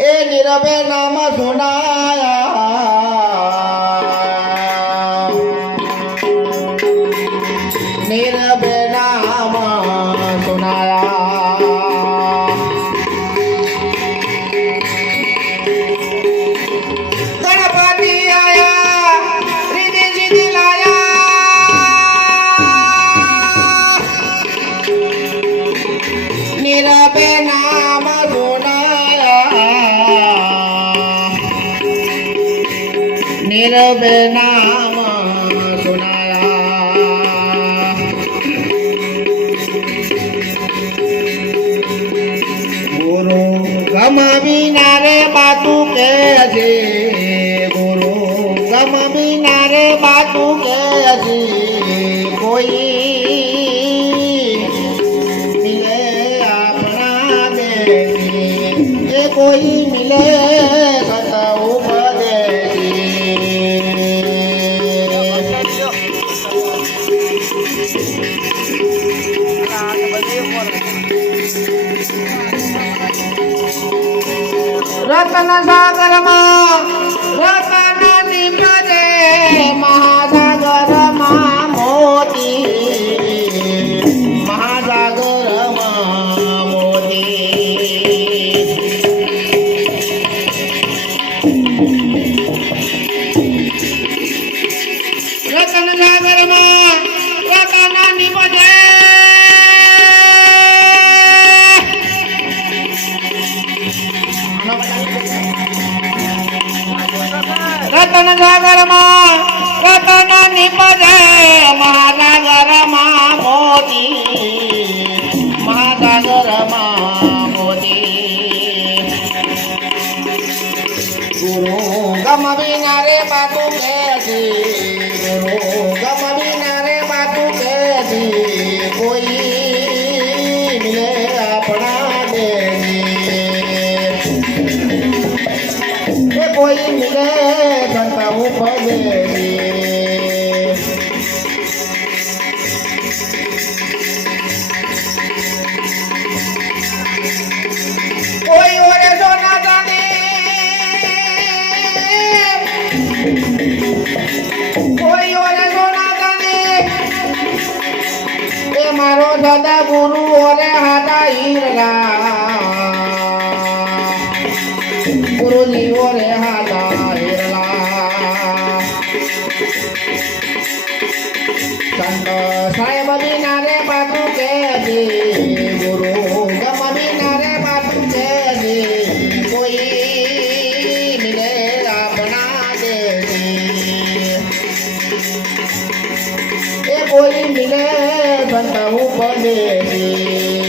નીરવે નામ સુનાયા. નીરવે নীরবে নাম শোনায়া। গুরু গমাবি না রে বাতু কে আছে গুরু গমাবি না রে বাতু কে আছে কই মিলে আপনা দেখি এ কই रतन सागर मा रतन निमजे महासागर मा मोती. महासागर रतन सागर मा रतन રતન સાગરમાં રતન નિપજે મહાસાગરમાં મોતી. મહાસાગરમાં મોતી. ગુરુ ગમ વિના રે બાતુ કે ગુરુ ગમ વિના રે બાતુ કે કોઈ મિલે આપણા કોઈ મિલે મારો દાદા ગુરુ ઓરે હાથા હીરલા ગુરુજી ઓરે હાથા વિના રે બાપુ કે ગુરુ ગમ વિના રે બાપુ કે કોઈ મિલે આપણા દેવી એ કોઈ મિલે સંત ઉપદેવી